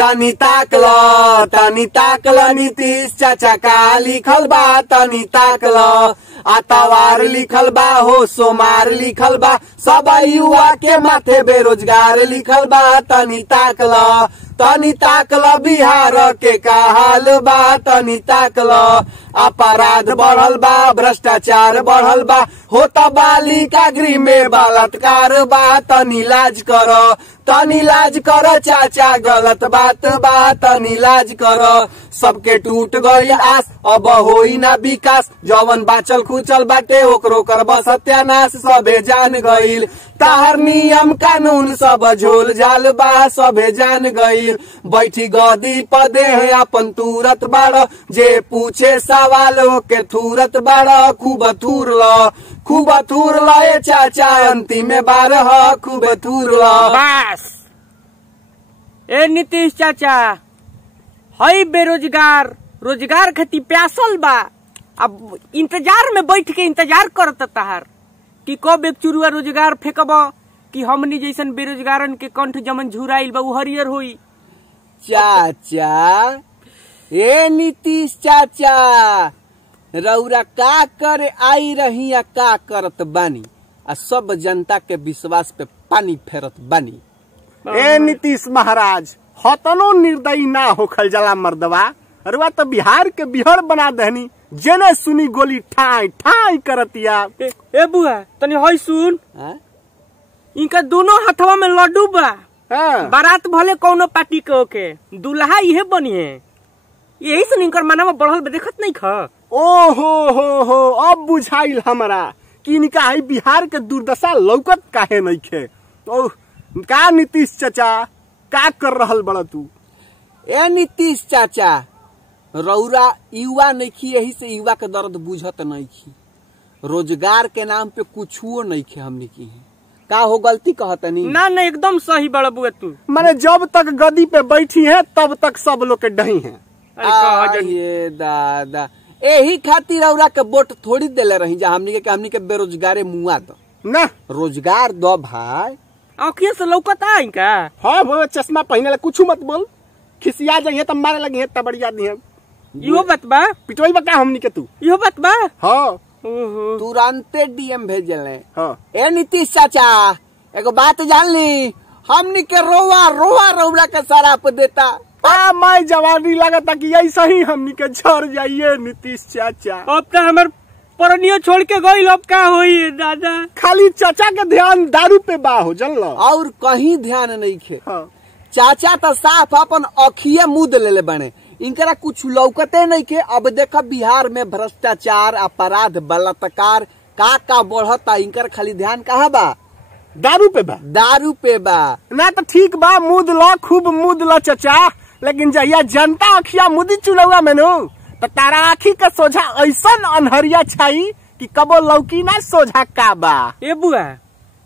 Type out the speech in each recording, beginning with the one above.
तनी ताकल नीतीश चाचा का लिखल बा, तनी ताकल आतवार लिखल बा हो, सोमार लिखल बा, सब युवा के माथे बेरोजगार लिखल बा। तनी ताकल बिहार के का हाल बा, तनी ताकल अपराध बढ़ल बा, भ्रष्टाचार बढ़ल बा, होता बालिका गृह में बलात्कार बा। तनी लाज कर चाचा गलत बात बा, तनी लाज कर। सबके टूट गई आस, अब होई ना विकास, जवन बाचल खुचल बाटे ओकरो करब सत्यानाश। सबे जान गईल ताहर नियम कानून, सब झोल झाल बा, सबे जान गईल। बैठी गदी पदे है अपन तुरत बाड़, जे पूछे सवाल के थूरत बाड़। खूब थूर ल चाचा अंतिम बार ह, खूब थूर ल। बस ए नीतीश चाचा, हई बेरोजगार रोजगार खातिर प्यासल बा, अब इंतजार में बैठ के इंतजार करत ताहर कि कब एक चुरुआ रोजगार फेंकब कि हमनी जैसन बेरोजगारन के कंठ जमन झुराइल बा उ हरियर होई। चाचा ए नीतीश चाचा, रउरा का करे आई रही या का करत बानी, आ सब जनता के विश्वास पे पानी फेरत बानी। ए नीतीश महाराज, हतनो निर्दयी ना होखल जला मर्दवा, अरुआ तो बिहार के बिहड़ बना दहनी, जेने सुनी गोली ठाई ठाई करतिया। ए बुआ तनी हई सुन, इनका दोनों हथवा में लड्डू बा। बारात भले कौनो पार्टी के होके, दुल्हा इहे बनी है, यही से इनकर मनवा बढ़ल बा, देखत नहीं खा। ओ हो अब बुझाइल हमरा कि इनका है बिहार के दुर्दशा लौकत काहे नहीं खे। ओह का नीतीश चाचा का कर रहल बड़ा तू? ए नीतीश चाचा, रउरा युवा नइखी, यही से युवा के दर्द बुझत नइखी। रोजगार के नाम पे कुछुओ नइखे हमनी की का हो गलती कहतनी ना एकदम सही बड़ा बुआ तू। माने जब तक गदी पे बैठी है तब तक सब लोग के डही है। ये दादा, यही खातिर रउरा के वोट थोड़ी देले रही जा हमनी के बेरोजगारे मुआ दो ना, रोजगार दो भाई। आँखिया से लौकत आई का? हाँ वो चश्मा पहने ला, कुछ मत बोल, खिसिया जाइए तब मारे लगी है तब बढ़िया दी है। इहो बात बा, पिटवाई बा का हमनी के तू? इहो बात बा। हाँ तुरंते डीएम भेजले। हाँ ए नीतीश चाचा, एगो बात जान ली, हमनी के रोवा रउरा के शराप देता। मैं जवानी लगता कि ऐसा ही हमनी के झड़ जाइए नीतीश चाचा। अब तो हमार परनियो छोड़ के गई, अब का होई दादा? खाली चाचा के ध्यान दारू पे बा हो जल, और कहीं ध्यान नहीं खे। हाँ। चाचा तो साफ अपन अखिए मुद लेले बने, इनकरा कुछ लौकते नहीं के। अब देखा बिहार में भ्रष्टाचार, अपराध, बलात्कार का बढ़ता, इनकर खाली ध्यान कहाँ बा? दारू पे बा ना। तो ठीक बा, मुद लो, खूब मुद लो चाचा, लेकिन जहिया जनता अखिया मुदी चुनावा में नो, तो तारा आखी के सोझा ऐसन अनहरिया छाई कि कबो लौकी ना सोझा का बा। ए बुआ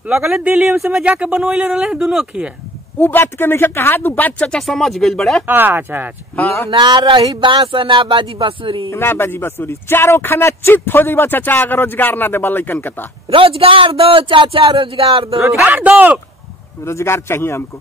लगले दिल्ली से मैं जाके बनवैले रहले दोनों अखिया, उ बात के नहीं कहा, तू बात चाचा समझ गई बड़े। अच्छा हाँ। ना रही बांस ना बाजी बसुरी, चारों खाना चित हो जाइबा चाचा अगर रोजगार ना देबा लइकन के। रोजगार दो चाचा, रोजगार दो। रोजगार चाहिए हमको।